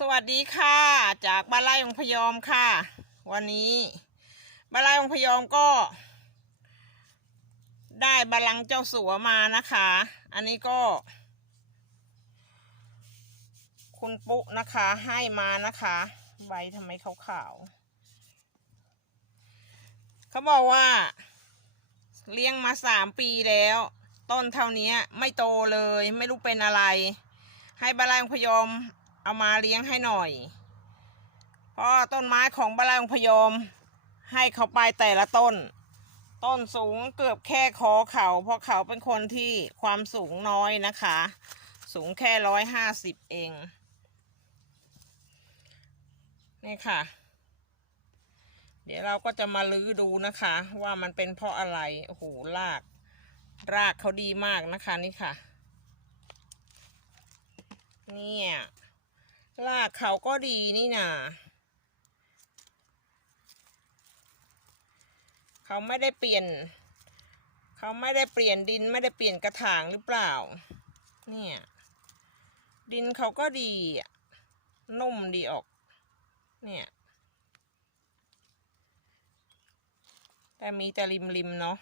สวัสดีค่ะ จากบ้านไร่องพยอมค่ะ วันนี้บ้านไร่องพยอมก็ ได้บาลังก์เจ้าสัวมานะคะ อันนี้ก็ คุณปุ๊นะคะให้มานะคะใบทำไมขาวๆเขาบอกว่า เลี้ยงมาสามปีแล้ว ต้นเท่านี้ไม่โตเลย ไม่รู้เป็นอะไร ให้บาลายองพยอม เอามาเลี้ยงให้หน่อย เพราะต้นไม้ของบาลายองพยม ให้เขาไปแต่ละต้น ต้นสูงเกือบแค่คอเขา เพราะเขาเป็นคนที่ความสูงน้อยนะคะ สูงแค่ร้อยห้าสิบเอง นี่ค่ะ เดี๋ยวเราก็จะมาลื้อดูนะคะ ว่ามันเป็นเพราะอะไร โอ้โหราก รากเขาดีมากนะคะนี่ค่ะ เนี่ย รากเขาก็ดีนี่นาเขาไม่ได้เปลี่ยน เขาไม่ได้เปลี่ยนดินไม่ได้เปลี่ยนกระถางหรือเปล่า เนี่ย ดินเขาก็ดีนุ่มดีออก เนี่ย แต่มีแต่ริมริมๆเนาะ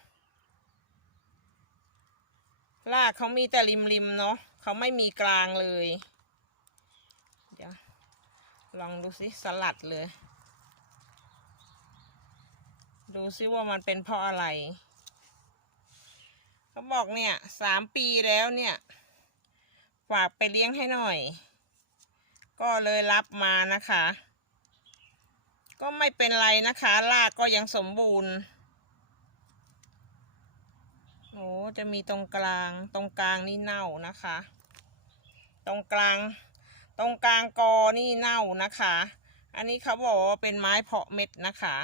รากเขามีแต่ริมริมๆเนาะเขาไม่มีกลางเลย ลองดูสิสลัดเลย ดูซิว่ามันเป็นเพราะอะไรเขาบอกเนี่ยสามปีแล้วเนี่ย ฝากไปเลี้ยงให้หน่อย ก็เลยรับมานะคะ ก็ไม่เป็นไรนะคะรากก็ยังสมบูรณ์โอ้จะมีตรงกลางตรงกลางนี่เน่านะคะ ตรงกลาง ตรงกลางกอนี่เน่านะคะ อันนี้เขาบอกว่าเป็นไม้เพาะเม็ดนะคะ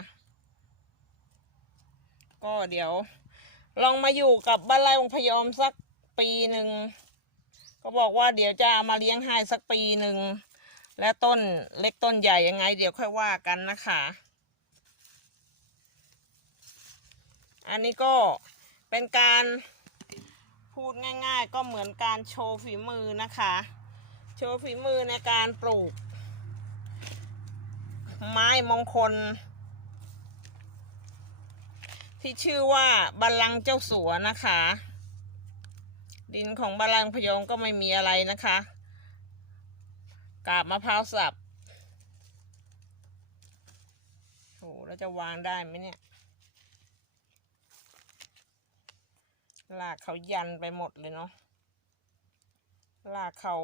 ก็เดี๋ยว ลองมาอยู่กับบ้านไร่วงพยอมสักปีหนึ่งก็บอกว่าเดี๋ยวจะามาเลี้ยงให้สักปีหนึ่ง และต้นเล็กต้นใหญ่ยังไง เดี๋ยวค่อยว่ากันนะคะ อันนี้ก็เป็นการพูดง่าย ๆ ก็เหมือนการโชว์ฝีมือนะคะ โชว์ฝีมือในการปลูก ไม้มงคล ที่ชื่อว่าบัลลังเจ้าสัวนะคะ ดินของบัลลังพยองก็ไม่มีอะไรนะคะ กาบมะพร้าวสับโหแล้วจะวางได้ไหมเนี่ยลากเขายันไปหมดเลยเนาะลากเขา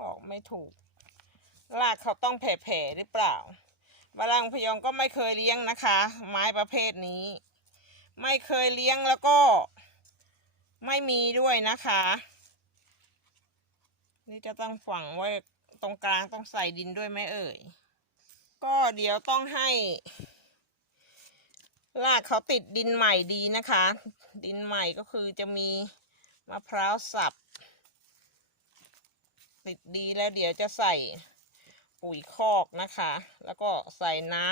บอกไม่ถูกลากเขาต้องแผ่ๆหรือเปล่าบาลังพยองก็ไม่เคยเลี้ยงนะคะ ไม้ประเภทนี้ ไม่เคยเลี้ยงแล้วก็ไม่มีด้วยนะคะ นี่จะต้องฝังไว้ตรงกลางต้องใส่ดินด้วยไหมเอ่ย ก็เดี๋ยวต้องให้รากเขาติดดินใหม่ดีนะคะ ดินใหม่ก็คือจะมีมะพร้าวสับ ติดดีแล้วเดี๋ยวจะใส่ปุ๋ยคอกนะคะ แล้วก็ใส่น้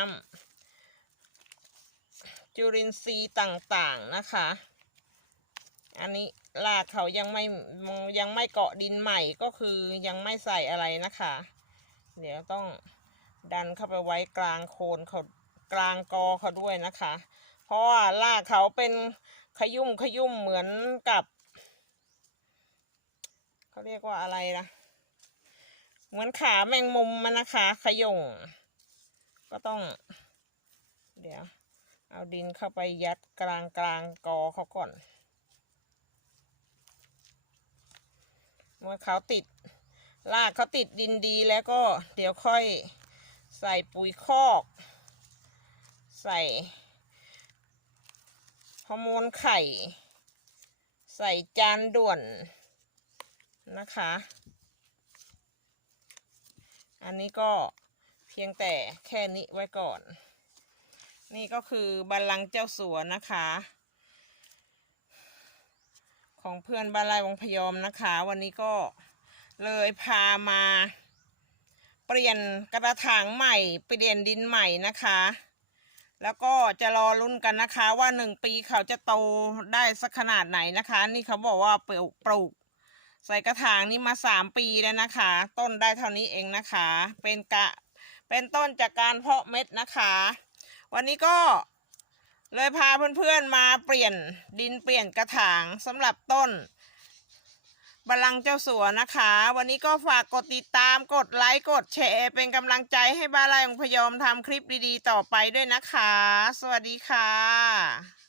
ำจุลินทรีย์ต่างๆนะคะ อันนี้รากเขายังไม่ยังไม่เกาะดินใหม่ก็คือยังไม่ใส่อะไรนะคะ เดี๋ยวต้องดันเข้าไปไว้กลางโคนเขากลางกอเขาด้วยนะคะ เพราะว่ารากเขาเป็นขยุ่มขยุ่มเหมือนกับ เขาเรียกว่าอะไรนะ เหมือนขาแมงมุมมันนะคะ ขยง ก็ต้อง เดี๋ยว เอาดินเข้าไปยัดกลางกลางกอเขาก่อนเมื่อเขาติดรากเขาติดดินดีแล้วก็เดี๋ยวค่อยใส่ปุ๋ยคอก ใส่ฮอร์โมนไข่ ใส่จานด่วนนะคะ อันนี้ก็เพียงแต่แค่นี้ไว้ก่อน นี่ก็คือบัลลังก์เจ้าสัวนะคะ ของเพื่อนบ้านไร่วงพยอมนะคะ วันนี้ก็เลยพามาเปลี่ยนกระถางใหม่เปลี่ยนดินใหม่นะคะ แล้วก็จะรอลุ้นกันนะคะว่าหนึ่งปีเขาจะโตได้สักขนาดไหนนะคะ นี่เขาบอกว่าปลูกปลูก ใส่กระถางนี้มาสามปีแล้วนะคะ ต้นได้เท่านี้เองนะคะ เป็นกะ เป็นต้นจากการเพาะเม็ดนะคะ วันนี้ก็เลยพาเพื่อนๆมาเปลี่ยนดินเปลี่ยนกระถางสำหรับต้นบัลลังก์เจ้าสัวนะคะ วันนี้ก็ฝากกดติดตามกดไลค์กดแชร์ เป็นกำลังใจให้บานไร่ของพยอมทำคลิปดีๆ ต่อไปด้วยนะคะ สวัสดีค่ะ